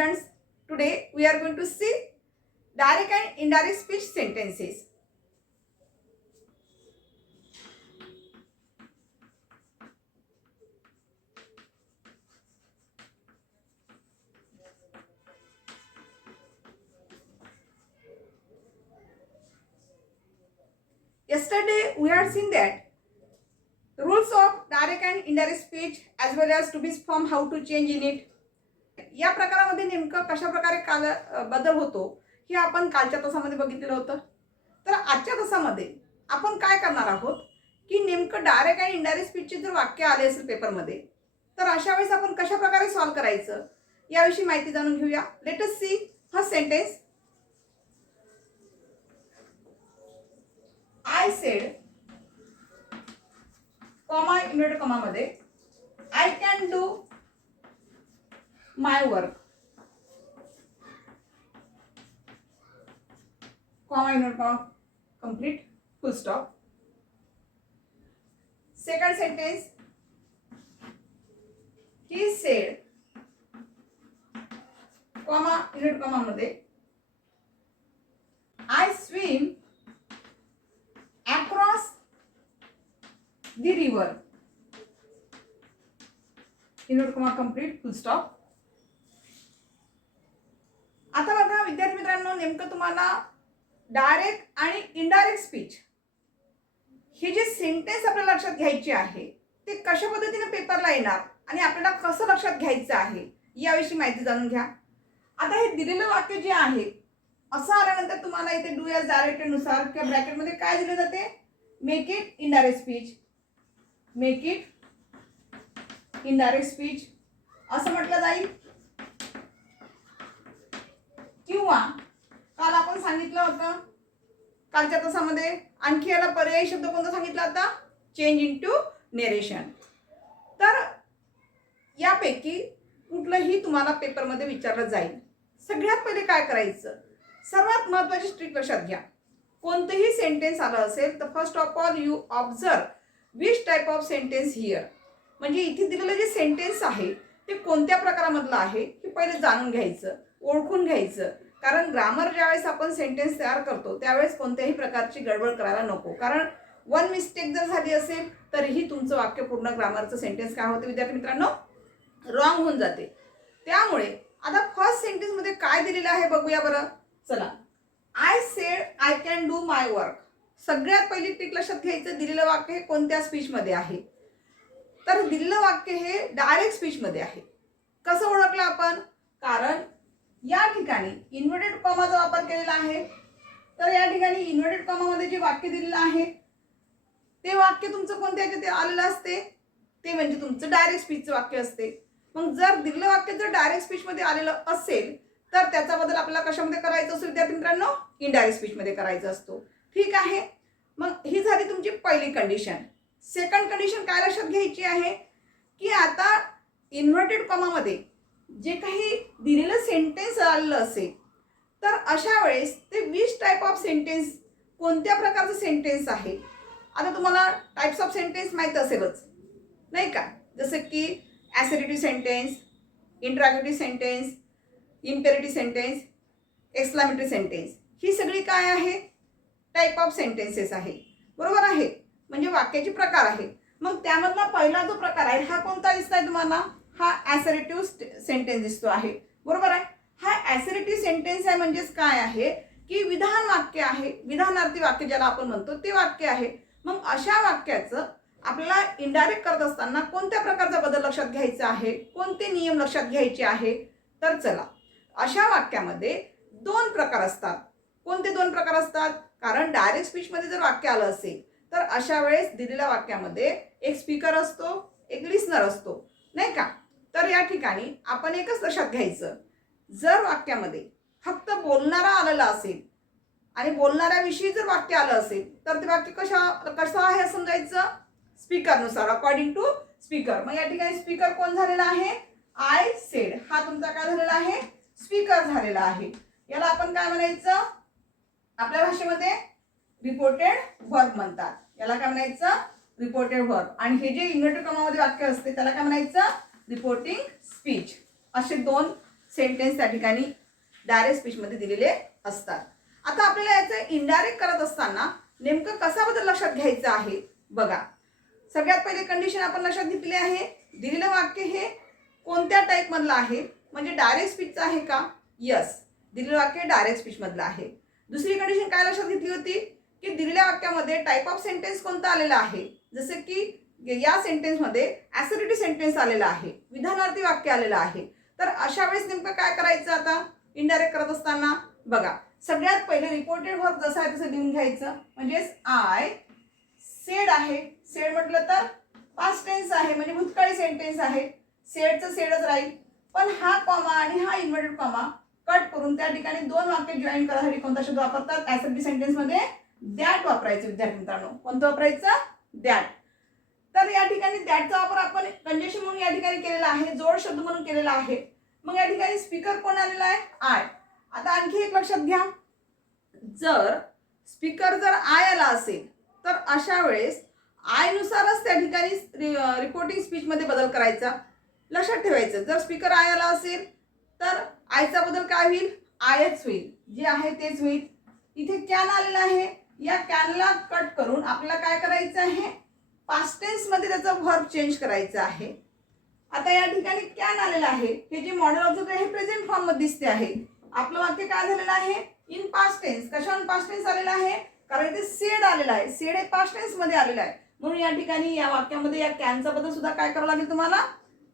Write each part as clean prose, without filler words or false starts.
students, today we are going to see direct and indirect speech sentences. Yesterday we had seen that rules of direct and indirect speech as well as to be form, how to change in it. या प्रकारामध्ये नेमकं कशा प्रकारे काल बदल होतो हे आपण कालच्या तासामध्ये बघितलेलं होतं. तर आजच्या तासामध्ये आपण काय करणार आहोत की नेमकं डायरेक्ट आणि इनडायरेक्ट स्पीचचे जर वाक्य आले असेल पेपरमध्ये तर अशा वेळेस आपण कशा प्रकारे सॉल्व करायचं याविषयी माहिती जाणून घेऊया. Let us see first sentence. I said comma inverted comma मध्ये I can do my work comma inverted comma complete full stop. Second sentence, he said comma inverted comma मध्ये I swim across the river inverted comma complete full stop. आता बघा विद्यार्थी मित्रांनो, नेमकं तुम्हाला direct आणि indirect speech हे जे सेंटेन्स आपल्याला लक्षात घ्यायचे आहे ते कशा पद्धतीने पेपरला येणार आणि आपल्याला कसं लक्षात घ्यायचं आहे याविषयी माहिती जाणून घ्या. आता हे दिलेलं वाक्य जे आहे असं आल्यानंतर तुम्हाला इथे डू एज डायरेक्ट नुसार किंवा ब्रॅकेटमध्ये काय दिले जाते, make it indirect speech, make it indirect speech असं म्हटलं जाईल. किंवा काल आपण सांगितलं होतं कालच्या तासामध्ये आणखी याला पर्यायी शब्द कोणता सांगितला होता, चेंज इनटू नरेशन. तर यापैकी कुठलंही तुम्हाला पेपरमध्ये विचारलं जाईल. सगळ्यात पहिले काय करायचं, सर्वात महत्त्वाची ट्रिक लक्षात घ्या. कोणतेही सेंटेन्स आलं असेल तर first of all you observe which type of sentence here. म्हणजे इथे दिलेलं जे सेंटेन्स आहे ते कोणत्या प्रकारामधलं आहे हे पहिले जाणून घ्यायचं, ओळखून घ्यायचं. कारण ग्रामर ज्यावेळेस आपण सेंटेन्स तयार करतो त्यावेळेस कोणत्याही प्रकारची गडबड करायला नको. कारण वन मिस्टेक जर झाली असेल तरीही तुमचं वाक्य पूर्ण ग्रामरचं सेंटेन्स काय होतं विद्यार्थी मित्रांनो, रॉंग होऊन जाते. त्यामुळे आता फर्स्ट सेंटेन्स मध्ये काय दिलेलं आहे बघूया बरं. चला, I said I can do my work. सगळ्यात पहिली ट्रिक लक्षात घ्यायचं, दिलेलं वाक्य हे कोणत्या स्पीच मध्ये आहे. तर दिलेलं वाक्य हे डायरेक्ट स्पीच मध्ये आहे. कसं ओळखलं आपण, कारण या ठिकाणी इन्व्हर्टेड कॉमाचा वापर केलेला आहे. तर या ठिकाणी इन्व्हर्टेड कॉमामध्ये जे वाक्य दिलेलं आहे ते वाक्य तुमचं कोणत्या ह्याच्यात आलेलं असते, ते म्हणजे तुमचं डायरेक्ट स्पीचचं वाक्य असते. मग जर दिलेलं वाक्य जर डायरेक्ट स्पीचमध्ये आलेलं असेल तर त्याचा बदल आपल्याला कशामध्ये करायचं असतो विद्यार्थी मित्रांनो, इनडायरेक्ट स्पीचमध्ये करायचा असतो. ठीक आहे, मग ही झाली तुमची पहिली कंडिशन. सेकंड कंडिशन काय लक्षात घ्यायची आहे की आता इन्व्हर्टेड कॉमामध्ये जे काही दिलेलं सेंटेन्स आलेलं असेल तर अशा वेळेस ते विच टाईप ऑफ सेंटेन्स, कोणत्या प्रकारचं सेंटेन्स आहे. आता तुम्हाला टाइप्स ऑफ सेंटेन्स माहीत असेलच नाही का, जसं की assertive sentence, interrogative sentence, imperative sentence, exclamatory sentence. ही सगळी काय आहे, टाईप ऑफ सेंटेन्सेस आहे. बरोबर आहे, म्हणजे वाक्याचे प्रकार आहे. मग त्यामधला पहिला जो प्रकार आहे हा कोणता दिसतोय तुम्हाला, हा ॲसर्टिव्ह सेंटेन्स दिसतो आहे. बरोबर आहे, हा ॲसर्टिव्ह सेंटेन्स आहे. म्हणजेच काय आहे की विधान वाक्य आहे, विधानार्थी वाक्य ज्याला आपण म्हणतो ते वाक्य आहे. मग अशा वाक्याचं आपल्याला इनडायरेक्ट करत असताना कोणत्या प्रकारचा बदल लक्षात घ्यायचा आहे, कोणते नियम लक्षात घ्यायचे आहे. तर चला, अशा वाक्यामध्ये दोन प्रकार असतात. कोणते दोन प्रकार असतात, कारण डायरेक्ट स्पीचमध्ये जर वाक्य आलं असेल तर अशा वेळेस दिलेल्या वाक्यामध्ये एक स्पीकर असतो, एक लिस्नर असतो नाही का. तर या ठिकाणी आपण एकच लक्षात घ्यायचं, जर वाक्यामध्ये फक्त बोलणारा आलेला असेल आणि बोलणाऱ्याविषयी जर वाक्य आलं असेल तर ते वाक्य कसं आहे समजायचं, स्पीकरनुसार, अकॉर्डिंग टू स्पीकर. मग या ठिकाणी स्पीकर कोण झालेला आहे, आय सेड. हा तुमचा काय झालेला आहे, स्पीकर झालेला आहे. याला आपण काय म्हणायचं, आपल्या भाषेमध्ये रिपोर्टेड वर्ब म्हणतात. याला काय म्हणायचं, रिपोर्टेड वर्ब. आणि हे जे इन्व्हर्टेड कॉमामध्ये वाक्य असते त्याला काय म्हणायचं, रिपोर्टिंग स्पीच. असे दोन सेंटेन्स त्या ठिकाणी डायरेक्ट स्पीचमध्ये दिलेले असतात. आता आपल्याला याचं इनडायरेक्ट करत असताना नेमकं कसा बदल लक्षात घ्यायचा आहे बघा. सगळ्यात पहिले कंडिशन आपण लक्षात घेतली आहे. दिलेलं वाक्य हे कोणत्या टाईप मधलं आहे, म्हणजे डायरेक्ट स्पीचचं आहे का? यस, दिलेलं वाक्य डायरेक्ट स्पीच मधलं आहे. दुसरी कंडिशन काय लक्षात घेतली होती की दिलेल्या वाक्यामध्ये टाईप ऑफ सेंटेन्स कोणता आलेला आहे, जसे की या सेंटेन्स मध्ये ॲसर्टिव्ह सेंटेन्स आलेला आहे, विधानार्थी वाक्य आलेलं आहे. तर अशा वेळेस नेमकं काय करायचं आता इनडायरेक्ट करत असताना बघा. सगळ्यात पहिले रिपोर्टेड वर्ब जसं आहे तसं लिहून घ्यायचं. म्हणजेच आय सेड आहे. सेड म्हटलं तर पास्ट टेन्स आहे, म्हणजे भूतकाळी सेंटेन्स आहे. सेडचं सेडच राहील. पण हा कॉमा आणि हा इन्व्हर्टेड कॉमा कट करून त्या ठिकाणी दोन वाक्य जॉईन करण्यासाठी कोणता शब्द वापरतात? ॲसर्टिव्ह सेंटेन्स मध्ये दॅट वापरायचं विद्यार्थी मित्रांनो. कोणतं वापरायचं? दॅट. तर या ठिकाणी दॅटचा वापर आपण कंजेशन म्हणून या ठिकाणी केलेला आहे, जोड शब्द म्हणून केलेला आहे. मग या ठिकाणी स्पीकर कोण आलेला आहे? आय. आता आणखी एक लक्षात घ्या, जर स्पीकर जर आय आला असेल तर अशा वेळेस आय नुसारच त्या ठिकाणी रिपोर्टिंग स्पीच मध्ये बदल करायचा. लक्षात ठेवायचं, जर स्पीकर आय आला असेल तर आयचा बदल काय होईल? आयच होईल, जे आहे तेच होईल. इथे कॅन आलेला आहे, या कॅनला कट करून आपल्याला काय करायचं आहे? पास्ट टेन्स मध्ये त्याचा व्हर्ब चेंज करायचा आहे. आता या ठिकाणी कॅन आलेला आहे, हे जे मॉडेल ऑब्जेक्ट आहे हे प्रेझेंट फॉर्म मध्ये दिसते आहे. आपलं वाक्य काय झालेलं आहे? In past tense. कशावर पास्ट टेन्स आलेला आहे? कारण इथे सेड आलेला आहे. सेड हे पास्ट टेन्स मध्ये आलेलं आहे. म्हणून या ठिकाणी या वाक्यामध्ये या कॅनचा बदल सुद्धा काय करावं लागेल तुम्हाला?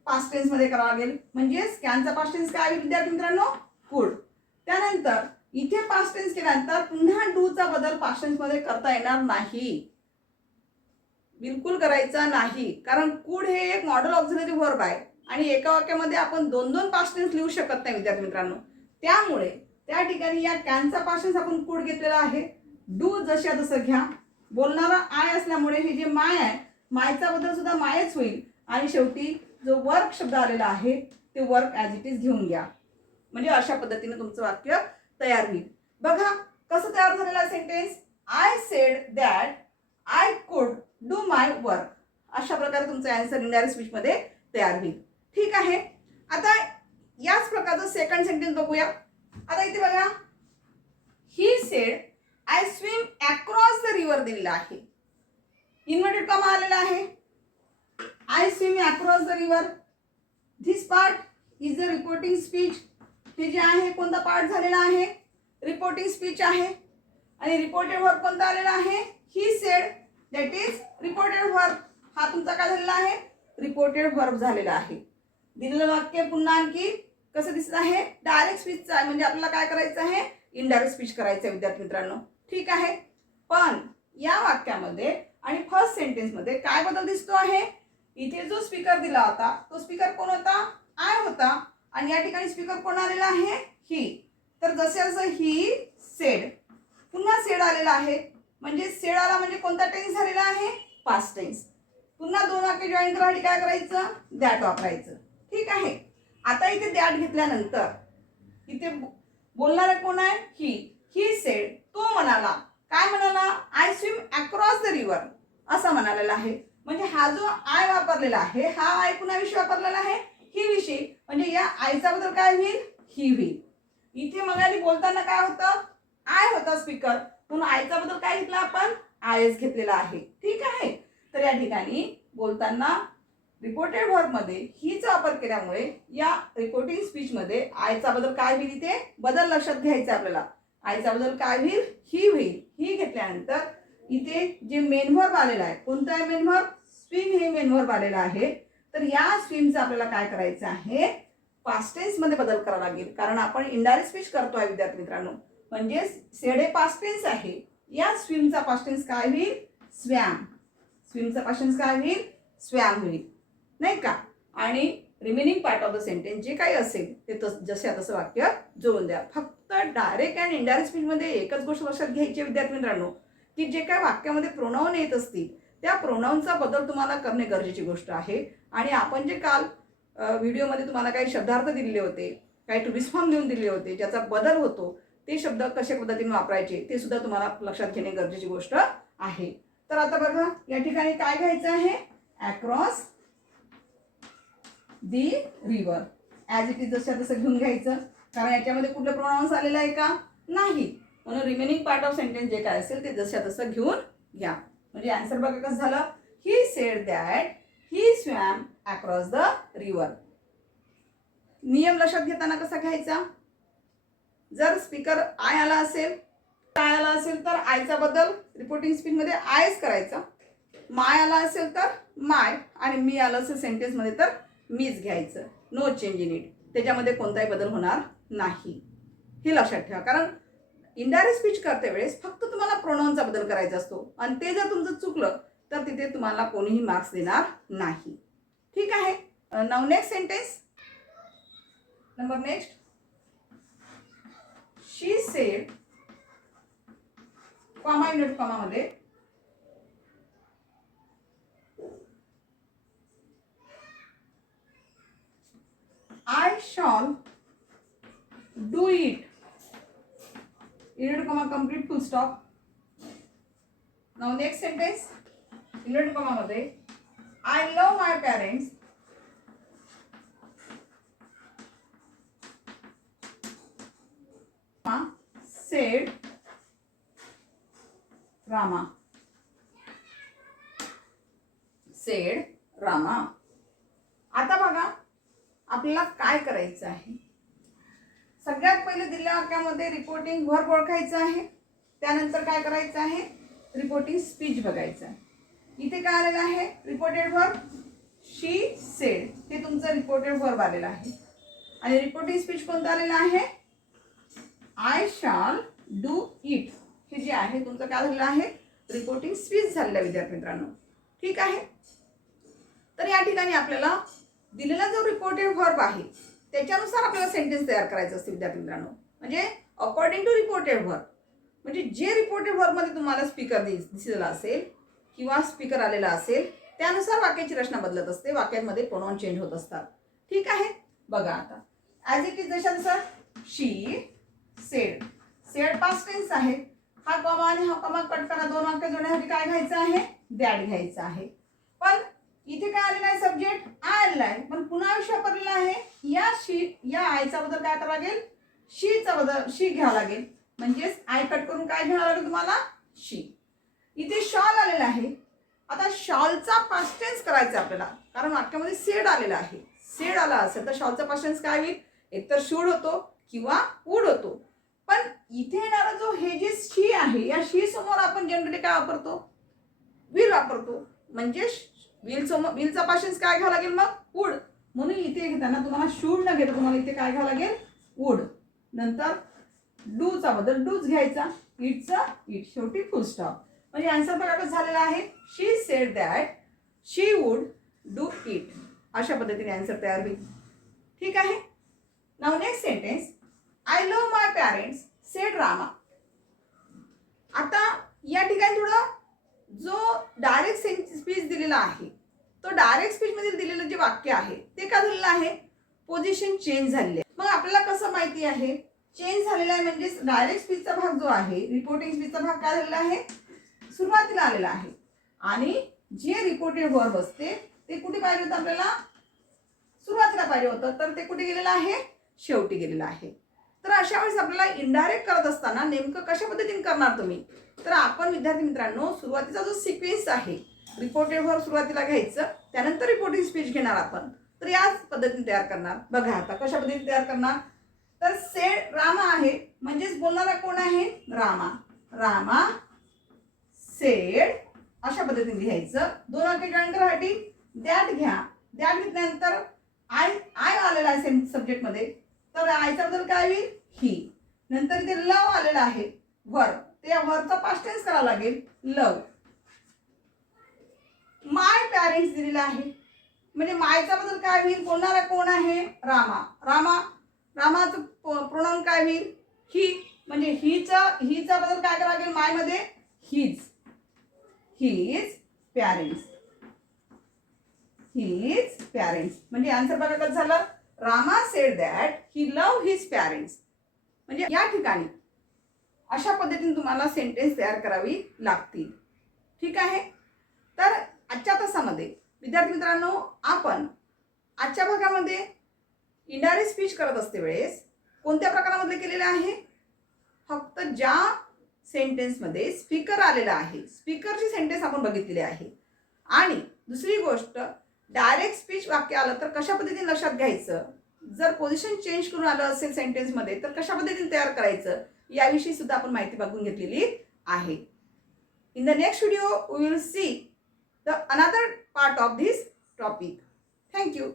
पास्ट टेन्स मध्ये करावं लागेल. म्हणजेच कॅनचा पास्ट टेन्स काय आहे विद्यार्थी मित्रांनो? कुड. त्यानंतर इथे पास्ट टेन्स केल्यानंतर पुन्हा डूचा बदल पास्ट टेन्स मध्ये करता येणार नाही, बिलकुल करायचा नाही. कारण कुड हे एक मॉडेल ऑक्झिलरी व्हर्ब आहे आणि एका वाक्यामध्ये आपण दोन दोन पास्ट टेन्स लिहू शकत नाही विद्यार्थी मित्रांनो. त्यामुळे त्या ठिकाणी या कॅनचा पास्ट टेन्स आपण कुड घेतलेला आहे. डू जशा तसं घ्या. बोलणारा आय असल्यामुळे हे जे माय आहे, मायचा बदल सुद्धा मायच होईल. आणि शेवटी जो वर्क शब्द आलेला आहे ते वर्क ॲज इट इज घेऊन घ्या. म्हणजे अशा पद्धतीने तुमचं वाक्य तयार होईल. बघा कसं तयार झालेला sentence. I sed that I could do my work. अशा प्रकारे तुमचं आन्सर इनडायरेक्ट स्पीच मध्ये तयार होईल. ठीक आहे. आता याच प्रकारचं सेकंड सेंटेन्स बघूया. आता इथे बघा, he said I swim across the river दिलेला आहे. इन्व्हर्टेड कॉमा आलेला आहे. I swim across the river. This part is the reporting speech. हे जे आहे कोणता पार्ट झालेला आहे? रिपोर्टिंग स्पीच आहे. आणि रिपोर्टेड वर्ब कोणता आलेला आहे? He said. That is reported verb. हा तुमचा काय झालेला आहे? रिपोर्टेड वर्ब झालेला आहे. दिलेलं वाक्य पुन्हा आणखी कसं दिसत आहे? डायरेक्ट स्पीचचं आहे. म्हणजे आपल्याला काय करायचं आहे? इनडायरेक्ट स्पीच करायचं आहे विद्यार्थी मित्रांनो. ठीक आहे. पण या वाक्यामध्ये आणि फर्स्ट सेंटेन्स मध्ये काय बदल दिसतो आहे? इथे जो स्पीकर दिला होता तो स्पीकर कोण होता? आय होता. आणि या ठिकाणी स्पीकर कोण आलेला आहे? ही. तर जसे असं ही सेड, पुन्हा सेड आलेला आहे. म्हणजे सेड आला म्हणजे कोणता टेन्स झालेला आहे? Past tense. पुन्हा दोन वाक्य जॉईन करायसाठी काय करायचं? दॅट वापरायचं. ठीक आहे. आता इथे दॅट घेतल्यानंतर इथे बोलणारा कोण आहे? ही. He said. तो म्हणाला. काय म्हणाला? I swim across the river असं म्हणालेला आहे. म्हणजे हा जो आय वापरलेला आहे हा आय कुणाविषयी वापरलेला आहे? ही विषयी. म्हणजे या आयचा बदल काय होईल? ही होईल. इथे मगाशी बोलताना काय होतं? आय होता स्पीकर, म्हणून आयचा बदल काय घेतला आपण? आयच घेतलेला आहे. ठीक आहे. तर या ठिकाणी बोलताना रिपोर्टेड वर्ब मध्ये हीचा वापर केल्यामुळे या रिपोर्टिंग स्पीच मध्ये आयचा बदल काय होईल? इथे बदल लक्षात घ्यायचा आपल्याला. आयचा बदल काय होईल? ही होईल. ही घेतल्यानंतर इथे जे मेन वर्ब आलेला आहे, कोणता आहे मेन वर्ब? स्विम हे मेन वर्ब आलेला आहे. तर या स्विमचा आपल्याला काय करायचं आहे? पास्ट टेन्स मध्ये बदल करावा लागेल. कारण आपण इनडायरेक्ट स्पीच करतोय विद्यार्थी मित्रांनो. म्हणजे सेड हे पास्ट टेन्स आहे. या स्विमचा पास्ट टेन्स काय होईल? स्वॅम. स्विमचा पास्ट टेन्स काय होईल? स्वॅम होईल, नाही का? आणि remaining part of the sentence जे काही असेल ते जसे तसं वाक्य जोडून द्या. फक्त डायरेक्ट अँड इनडायरेक्ट स्पीच मध्ये एकच गोष्ट लक्षात घ्यायची विद्यार्थी मित्रांनो, की जे काय वाक्यामध्ये प्रोनाउन येत असतील त्या प्रोनाउनचा बदल तुम्हाला करणे गरजेची गोष्ट आहे. आणि आपण जे काल व्हिडिओमध्ये तुम्हाला काही शब्दार्थ दिलेले होते, काही टू बी फॉर्म लिहून दिले होते, ज्याचा बदल होतो, ते शब्द कशा पद्धतीने वापरायचे ते सुद्धा तुम्हाला लक्षात घेणे गरजेची गोष्ट आहे. तर आता बघा या ठिकाणी काय घ्यायचं आहे? Across the river. As it is जसं तसं घेऊन घ्यायचं, कारण याच्यामध्ये कुठलं प्रोनाउन्स आलेलं आहे का, नाही. म्हणून रिमेनिंग पार्ट ऑफ सेंटेन्स जे काय असेल ते जसं तसं घेऊन घ्या. म्हणजे आन्सर बघा कसं झालं, he said that he swam across the river. नियम लक्षात घेताना कसा घ्यायचा, जर स्पीकर आय आला असेल तर आयचा बदल रिपोर्टिंग स्पीचमध्ये आयच करायचा. माय आला असेल तर माय, आणि मी आलं असेल सेंटेन्समध्ये तर मीच घ्यायचं. नो चेंज इन इट, त्याच्यामध्ये कोणताही बदल होणार नाही. हे लक्षात ठेवा, कारण इनडायरेक्ट स्पीच करते वेळेस फक्त तुम्हाला प्रोनाउनचा बदल करायचा असतो, आणि ते जर तुमचं चुकलं तर तिथे तुम्हाला कोणीही मार्क्स देणार नाही. ठीक आहे. Now next sentence, number next. She said, comma invert comma मध्ये, I shall do it. Inverted comma complete full stop. Now next sentence. Inverted comma मध्ये I love my parents. Said Rama. Said Rama. आता बघा आपल्याला काय करायचं आहे. सगळ्यात पहिले दिलेल्या वाक्यामध्ये रिपोर्टिंग व्हर्ब ओळखायचं आहे, त्यानंतर काय करायचं आहे, रिपोर्टिंग स्पीच बघायचं आहे. इथे काय आलेलं आहे, रिपोर्टेड व्हर्ब शी सेड, हे तुमचं रिपोर्टेड व्हर्ब आलेलं आहे. आणि रिपोर्टिंग स्पीच कोणतं आलेलं आहे, आय शॅल डू इट, हे जे आहे तुमचं काय झालेलं आहे, रिपोर्टिंग स्पीच झालेलं आहे विद्यार्थी मित्रांनो. ठीक आहे. तर या ठिकाणी आपल्याला दिलेला जो रिपोर्टेड व्हर्ब आहे त्याच्यानुसार आपल्याला सेंटेन्स तयार करायचं असते विद्यार्थी मित्रांनो. म्हणजे अकॉर्डिंग टू रिपोर्टेड व्हर्ब, म्हणजे जे रिपोर्टेड व्हर्बमध्ये तुम्हाला स्पीकर दिसलेला असेल किंवा स्पीकर आलेला असेल त्यानुसार वाक्याची रचना बदलत असते, वाक्यांमध्ये प्रोनाउन चेंज होत असतात. ठीक आहे. बघा आता ॲज इट इज जसं सर शी सेड, सेड पास्ट टेन्स आहे. हा कॉमा आणि हा कॉमा कट करा, दोन वाक्य जोडण्यासाठी काय घ्यायचं आहे, दॅट घ्यायचं आहे. पण इथे काय आलेला आहे, सब्जेक्ट आय आलेला आहे, पण पुन्हा विषय वापरलेला आहे या आयचा बदल काय करावा लागेल, शीचा बदल शी घ्यावा लागेल. म्हणजेच आय कट करून काय घ्यावं लागेल तुम्हाला, शी. इथे शॉल आलेला आहे. आता शॉलचा पास्ट टेन्स करायचा आपल्याला, कारण वाक्यामध्ये सेड आलेला आहे. सेड आला असेल तर शॉलचा पास्ट टेन्स काय होईल, एकतर शूड होतो किंवा वुड होतो. पण इथे येणारा जो हे जे शी आहे, या शी समोर आपण जनरली काय वापरतो, विल वापरतो. म्हणजे विलचा पास्ट टेन्स काय घ्यावं लागेल मग, वुड. म्हणून इथे घेताना तुम्हाला शूड न घेता तुम्हाला इथे काय घ्यावं लागेल, वुड. नंतर डूचा बदल डूच घ्यायचा, इटचा इट, शेवटी फुल स्टॉप. म्हणजे आन्सर बघा कसं झालेला आहे, she said that she would do it. अशा पद्धतीने आन्सर तयार होईल. ठीक आहे. Now next sentence, I love my parents said Rama. आता या ठिकाणी थोडं जो डायरेक्ट स्पीच दिलेला आहे तो डायरेक्ट स्पीच मध्ये दिलेलं जे वाक्य आहे ते काय झालेलं आहे, पोझिशन चेंज झालेली आहे. मग आपल्याला कसं माहिती आहे चेंज झालेला आहे, म्हणजे डायरेक्ट स्पीचचा भाग जो आहे, रिपोर्टिंग स्पीचचा भाग काय झालेला आहे, सुरुवातीला आलेला आहे. आणि जे रिपोर्टेड व्हर्ब असते ते कुठे पाहिजे होतं आपल्याला, सुरुवातीला पाहिजे होतं, तर ते कुठे गेलेलं आहे, शेवटी गेलेलं आहे. तर अशा वेळेस आपल्याला इनडायरेक्ट करत असताना नेमकं कशा पद्धतीने करणार तुम्ही, तर आपण विद्यार्थी मित्रांनो सुरुवातीचा जो सिक्वेन्स आहे, रिपोर्टेड व्हर्ब सुरुवातीला घ्यायचं, त्यानंतर रिपोर्टिंग स्पीच घेणार आपण. तर याच पद्धतीने तयार करणार. बघा आता कशा पद्धतीने तयार करणार, तर सेड रामा आहे, म्हणजेच बोलणारा कोण आहे, रामा. रामा सेड अशा पद्धतीने लिहायचं. दोन वाक्य जॉईन करासाठी दॅट घ्या, दॅट घेतल्यानंतर आय आलेला आहे सब्जेक्ट मध्ये, तर आयचा बदल काय होईल, ही. नंतर इथे लव आलेला आहे व्हर्ब, त्या व्हर्बचा पास्ट टेन्स करावा लागेल, लव. माय पॅरेंट्स दिलेला आहे, म्हणजे मायचा बदल काय होईल, बोलणारा कोण आहे, रामा. रामाचं प्रोनाउन काय होईल, ही. म्हणजे हिचा बदल काय करावा लागेल, माय मध्ये हिज पॅरेंट्स. म्हणजे आन्सर बघा कसं झालं, Rama sed that he love his parents. म्हणजे या ठिकाणी अशा पद्धतीने तुम्हाला सेंटेन्स तयार करावी लागतील. ठीक आहे. तर आजच्या तासामध्ये विद्यार्थी मित्रांनो आपण आजच्या भागामध्ये इनडायरेक्ट स्पीच करत असते वेळेस कोणत्या प्रकारामधले केलेले आहे? फक्त ज्या सेंटेन्समध्ये स्पीकर आलेला आहे, स्पीकरची सेंटेन्स आपण बघितलेली आहे. आणि दुसरी गोष्ट, डायरेक्ट स्पीच वाक्य आलं तर कशा पद्धतीने लक्षात घ्यायचं, जर पोझिशन चेंज करून आलं असेल सेंटेन्समध्ये तर कशा पद्धतीने तयार करायचं, याविषयी सुद्धा आपण माहिती बघून घेतलेली आहे. In the next video we will see the another part of this topic. Thank you.